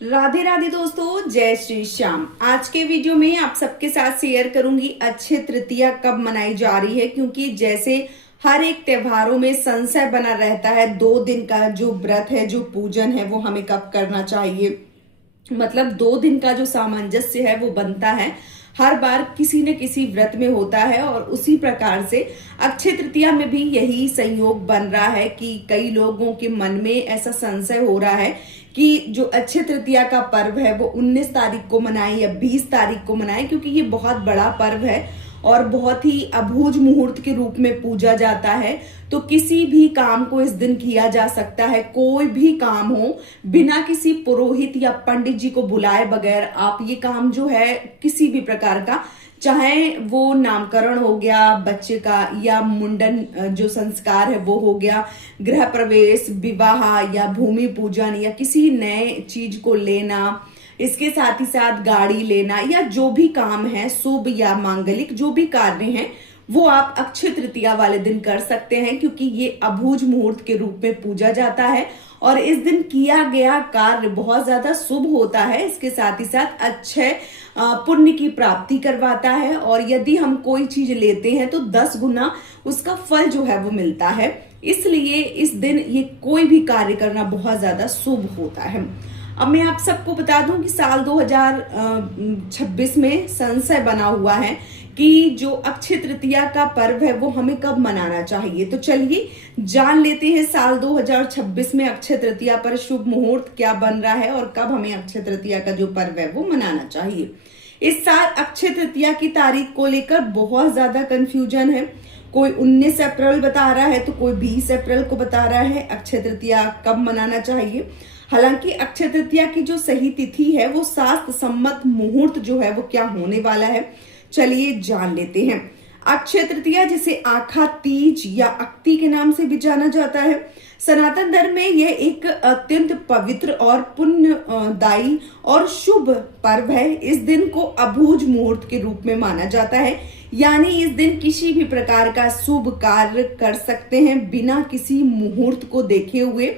राधे राधे दोस्तों, जय श्री श्याम। आज के वीडियो में आप सबके साथ शेयर करूंगी अक्षय तृतीया कब मनाई जा रही है, क्योंकि जैसे हर एक त्योहारों में संशय बना रहता है 2 दिन का जो व्रत है, जो पूजन है, वो हमें कब करना चाहिए। मतलब 2 दिन का जो सामंजस्य है वो बनता है, हर बार किसी न किसी व्रत में होता है। और उसी प्रकार से अक्षय तृतीया में भी यही संयोग बन रहा है कि कई लोगों के मन में ऐसा संशय हो रहा है कि जो अक्षय तृतीया का पर्व है वो 19 तारीख को मनाएं या 20 तारीख को मनाएं, क्योंकि ये बहुत बड़ा पर्व है और बहुत ही अभूज मुहूर्त के रूप में पूजा जाता है। तो किसी भी काम को इस दिन किया जा सकता है, कोई भी काम हो, बिना किसी पुरोहित या पंडित जी को बुलाए बगैर आप ये काम जो है किसी भी प्रकार का, चाहे वो नामकरण हो गया बच्चे का या मुंडन जो संस्कार है वो हो गया, गृह प्रवेश, विवाह या भूमि पूजन या किसी नए चीज को लेना, इसके साथ ही साथ गाड़ी लेना या जो भी काम है, शुभ या मांगलिक जो भी कार्य हैं, वो आप अक्षय तृतीया वाले दिन कर सकते हैं, क्योंकि ये अभूज मुहूर्त के रूप में पूजा जाता है और इस दिन किया गया कार्य बहुत ज्यादा शुभ होता है। इसके साथ ही साथ अच्छे पुण्य की प्राप्ति करवाता है और यदि हम कोई चीज लेते हैं तो 10 गुना उसका फल जो है वो मिलता है। इसलिए इस दिन ये कोई भी कार्य करना बहुत ज्यादा शुभ होता है। अब मैं आप सबको बता दूं कि साल 2026 में संशय बना हुआ है कि जो अक्षय तृतीया का पर्व है वो हमें कब मनाना चाहिए। तो चलिए जान लेते हैं साल 2026 में अक्षय तृतीया पर शुभ मुहूर्त क्या बन रहा है और कब हमें अक्षय तृतीया का जो पर्व है वो मनाना चाहिए। इस साल अक्षय तृतीया की तारीख को लेकर बहुत ज्यादा कंफ्यूजन है। कोई 19 अप्रैल बता रहा है तो कोई 20 अप्रैल को बता रहा है अक्षय तृतीया कब मनाना चाहिए। हालांकि अक्षय तृतीया की जो सही तिथि है वो शास्त्र सम्मत मुहूर्त जो है वो क्या होने वाला है, चलिए जान लेते हैं। अक्षय तृतीया जिसे आखा तीज या अक्ति के नाम से भी जाना जाता है, सनातन धर्म में यह एक अत्यंत पवित्र और पुण्यदायी और शुभ पर्व है। इस दिन को अभूज मुहूर्त के रूप में माना जाता है, यानी इस दिन किसी भी प्रकार का शुभ कार्य कर सकते हैं बिना किसी मुहूर्त को देखे हुए।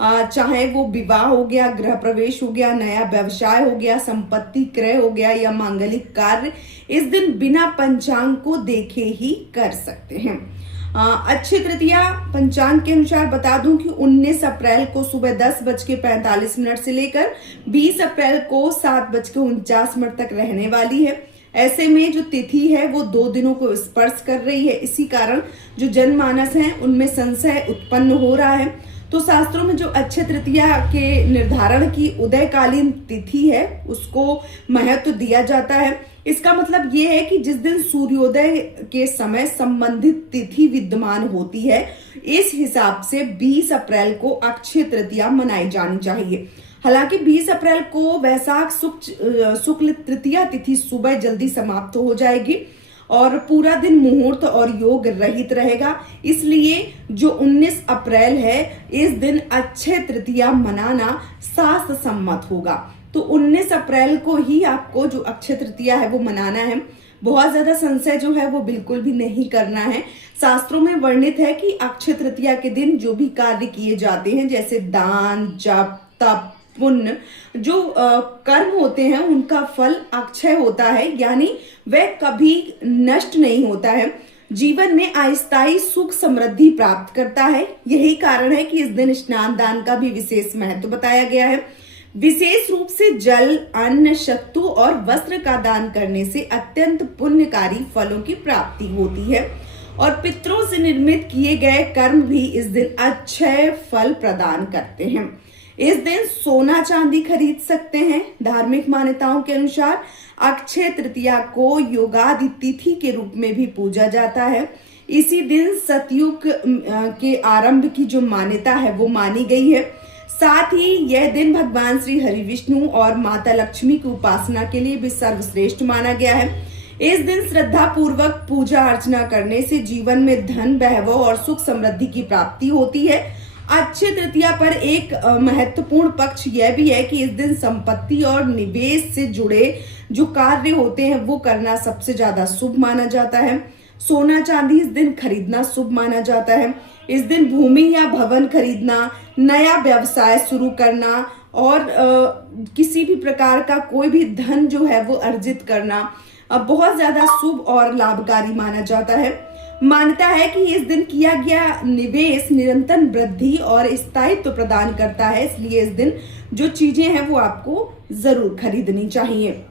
चाहे वो विवाह हो गया, गृह प्रवेश हो गया, नया व्यवसाय हो गया, संपत्ति क्रय हो गया या मांगलिक कार्य, इस दिन बिना पंचांग को देखे ही कर सकते हैं। अक्षय तृतीया पंचांग के अनुसार बता दूं कि 19 अप्रैल को सुबह 10:45 से लेकर 20 अप्रैल को 7:49 तक रहने वाली है। ऐसे में जो तिथि है वो 2 दिनों को स्पर्श कर रही है। इसी कारण जो जनमानस है उनमें संशय उत्पन्न हो रहा है। तो शास्त्रों में जो अक्षय तृतीया के निर्धारण की उदयकालीन तिथि है उसको महत्व दिया जाता है। इसका मतलब ये है कि जिस दिन सूर्योदय के समय संबंधित तिथि विद्यमान होती है, इस हिसाब से 20 अप्रैल को अक्षय तृतीया मनाई जानी चाहिए। हालांकि 20 अप्रैल को वैशाख शुक्ल तृतीया तिथि सुबह जल्दी समाप्त हो जाएगी और पूरा दिन मुहूर्त और योग रहित रहेगा। इसलिए जो 19 अप्रैल है इस दिन अक्षय तृतीया मनाना शास्त्र सम्मत होगा। तो 19 अप्रैल को ही आपको जो अक्षय तृतीया है वो मनाना है। बहुत ज्यादा संशय जो है वो बिल्कुल भी नहीं करना है। शास्त्रों में वर्णित है कि अक्षय तृतीया के दिन जो भी कार्य किए जाते हैं, जैसे दान, जप, तप, पुण्य, जो कर्म होते हैं उनका फल अक्षय होता है, यानी वह कभी नष्ट नहीं होता है, जीवन में अस्थायी सुख समृद्धि प्राप्त करता है। यही कारण है कि इस दिन स्नान दान का भी विशेष महत्व बताया गया है। विशेष रूप से जल, अन्न, शत्रु और वस्त्र का दान करने से अत्यंत पुण्यकारी फलों की प्राप्ति होती है और पितरों से निर्मित किए गए कर्म भी इस दिन अक्षय फल प्रदान करते हैं। इस दिन सोना चांदी खरीद सकते हैं। धार्मिक मान्यताओं के अनुसार अक्षय तृतीया को योगादि तिथि के रूप में भी पूजा जाता है। इसी दिन सतयुग के आरंभ की जो मान्यता है वो मानी गई है। साथ ही यह दिन भगवान श्री हरि विष्णु और माता लक्ष्मी की उपासना के लिए भी सर्वश्रेष्ठ माना गया है। इस दिन श्रद्धा पूर्वक पूजा अर्चना करने से जीवन में धन, वैभव और सुख समृद्धि की प्राप्ति होती है। अक्षय तृतीया पर एक महत्वपूर्ण पक्ष यह भी है कि इस दिन संपत्ति और निवेश से जुड़े जो कार्य होते हैं वो करना सबसे ज्यादा शुभ माना जाता है। सोना चांदी इस दिन खरीदना शुभ माना जाता है। इस दिन भूमि या भवन खरीदना, नया व्यवसाय शुरू करना और किसी भी प्रकार का कोई भी धन जो है वो अर्जित करना बहुत ज्यादा शुभ और लाभकारी माना जाता है। मान्यता है कि इस दिन किया गया निवेश निरंतर वृद्धि और स्थायित्व प्रदान करता है, इसलिए इस दिन जो चीजें हैं वो आपको जरूर खरीदनी चाहिए।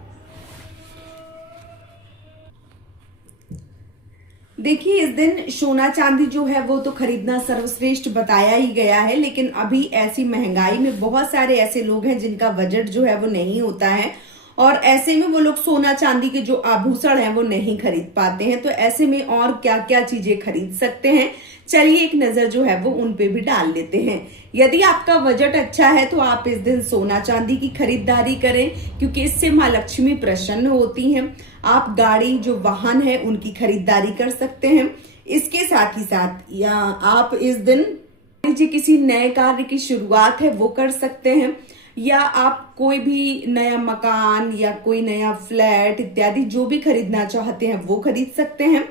देखिए, इस दिन सोना चांदी जो है वो तो खरीदना सर्वश्रेष्ठ बताया ही गया है, लेकिन अभी ऐसी महंगाई में बहुत सारे ऐसे लोग हैं जिनका बजट जो है वो नहीं होता है और ऐसे में वो लोग सोना चांदी के जो आभूषण हैं वो नहीं खरीद पाते हैं। तो ऐसे में और क्या क्या चीजें खरीद सकते हैं, चलिए एक नजर जो है वो उन पे भी डाल लेते हैं। यदि आपका बजट अच्छा है तो आप इस दिन सोना चांदी की खरीदारी करें, क्योंकि इससे माँ लक्ष्मी प्रसन्न होती हैं। आप गाड़ी जो वाहन है उनकी खरीदारी कर सकते हैं। इसके साथ ही साथ या आप इस दिन किसी नए कार्य की शुरुआत है वो कर सकते हैं, या आप कोई भी नया मकान या कोई नया फ्लैट इत्यादि जो भी खरीदना चाहते हैं वो खरीद सकते हैं।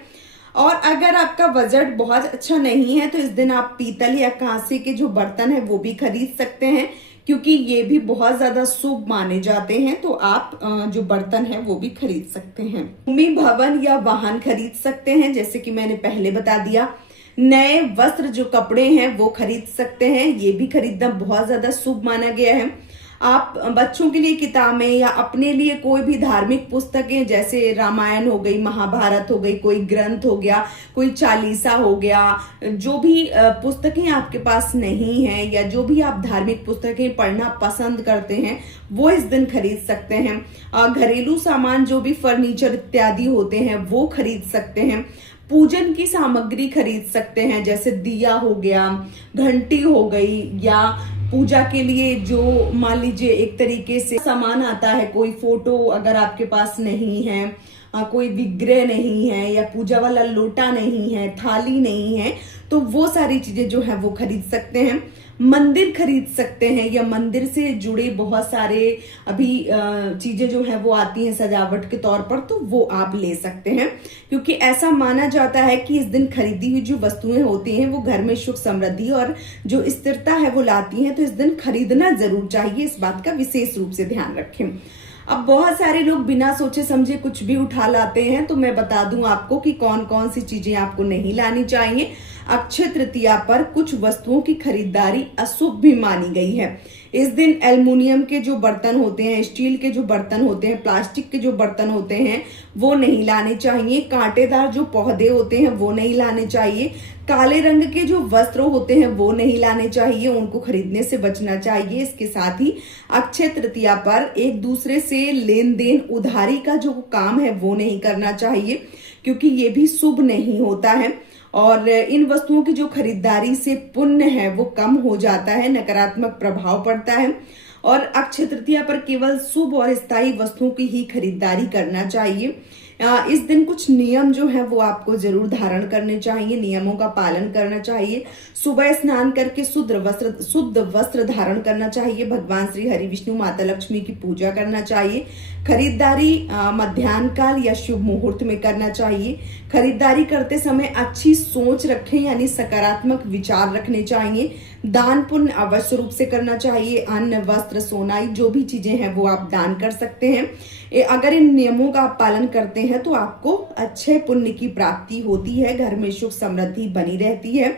और अगर आपका बजट बहुत अच्छा नहीं है तो इस दिन आप पीतल या कांसे के जो बर्तन है वो भी खरीद सकते हैं, क्योंकि ये भी बहुत ज्यादा शुभ माने जाते हैं। तो आप जो बर्तन है वो भी खरीद सकते हैं। भूमि भवन या वाहन खरीद सकते हैं, जैसे कि मैंने पहले बता दिया। नए वस्त्र जो कपड़े हैं वो खरीद सकते हैं, ये भी खरीदना बहुत ज्यादा शुभ माना गया है। आप बच्चों के लिए किताबें या अपने लिए कोई भी धार्मिक पुस्तकें जैसे रामायण हो गई, महाभारत हो गई, कोई ग्रंथ हो गया, कोई चालीसा हो गया, जो भी पुस्तकें आपके पास नहीं है या जो भी आप धार्मिक पुस्तकें पढ़ना पसंद करते हैं वो इस दिन खरीद सकते हैं। घरेलू सामान जो भी फर्नीचर इत्यादि होते हैं वो खरीद सकते हैं। पूजन की सामग्री खरीद सकते हैं, जैसे दिया हो गया, घंटी हो गई, या पूजा के लिए जो मान लीजिए एक तरीके से सामान आता है, कोई फोटो अगर आपके पास नहीं है, कोई विग्रह नहीं है, या पूजा वाला लोटा नहीं है, थाली नहीं है, तो वो सारी चीजें जो है वो खरीद सकते हैं। मंदिर खरीद सकते हैं, या मंदिर से जुड़े बहुत सारे अभी चीजें जो है वो आती हैं सजावट के तौर पर, तो वो आप ले सकते हैं, क्योंकि ऐसा माना जाता है कि इस दिन खरीदी हुई जो वस्तुएं होती हैं वो घर में सुख समृद्धि और जो स्थिरता है वो लाती हैं। तो इस दिन खरीदना जरूर चाहिए, इस बात का विशेष रूप से ध्यान रखें। अब बहुत सारे लोग बिना सोचे समझे कुछ भी उठा लाते हैं, तो मैं बता दूं आपको कि कौन कौन सी चीजें आपको नहीं लानी चाहिए। अक्षय तृतीया पर कुछ वस्तुओं की खरीदारी अशुभ भी मानी गई है। इस दिन एल्युमिनियम के जो बर्तन होते हैं, स्टील के जो बर्तन होते हैं, प्लास्टिक के जो बर्तन होते हैं वो नहीं लाने चाहिए। कांटेदार जो पौधे होते हैं वो नहीं लाने चाहिए। काले रंग के जो वस्त्र होते हैं वो नहीं लाने चाहिए, उनको खरीदने से बचना चाहिए। इसके साथ ही अक्षय तृतीया पर एक दूसरे से लेन देन उधारी का जो काम है वो नहीं करना चाहिए, क्योंकि ये भी शुभ नहीं होता है। और इन वस्तुओं की जो खरीदारी से पुण्य है वो कम हो जाता है, नकारात्मक प्रभाव पड़ता है। और अक्षय तृतीया पर केवल शुभ और स्थायी वस्तुओं की ही खरीदारी करना चाहिए। इस दिन कुछ नियम जो है वो आपको जरूर धारण करने चाहिए, नियमों का पालन करना चाहिए। सुबह स्नान करके शुद्ध वस्त्र धारण करना चाहिए। भगवान श्री हरि विष्णु माता लक्ष्मी की पूजा करना चाहिए। खरीदारी मध्याह्न काल या शुभ मुहूर्त में करना चाहिए। खरीदारी करते समय अच्छी सोच रखें, यानी सकारात्मक विचार रखने चाहिए। दान पुण्य अवश्य रूप से करना चाहिए। अन्न, वस्त्र, सोना, जो भी चीजें हैं वो आप दान कर सकते हैं। अगर इन नियमों का आप पालन करते हैं तो आपको अच्छे पुण्य की प्राप्ति होती है, घर में सुख समृद्धि बनी रहती है।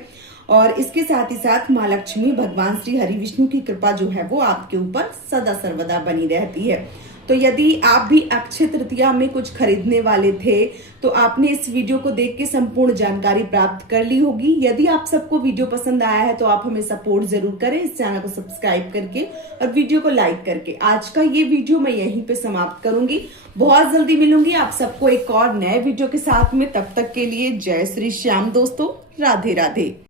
और इसके साथ ही साथ माँ लक्ष्मी, भगवान श्री हरि विष्णु की कृपा जो है वो आपके ऊपर सदा सर्वदा बनी रहती है। तो यदि आप भी अक्षय तृतीया में कुछ खरीदने वाले थे तो आपने इस वीडियो को देख के संपूर्ण जानकारी प्राप्त कर ली होगी। यदि आप सबको वीडियो पसंद आया है तो आप हमें सपोर्ट जरूर करें, इस चैनल को सब्सक्राइब करके और वीडियो को लाइक करके। आज का ये वीडियो मैं यहीं पे समाप्त करूंगी। बहुत जल्दी मिलूंगी आप सबको एक और नए वीडियो के साथ में। तब तक के लिए जय श्री श्याम दोस्तों, राधे राधे।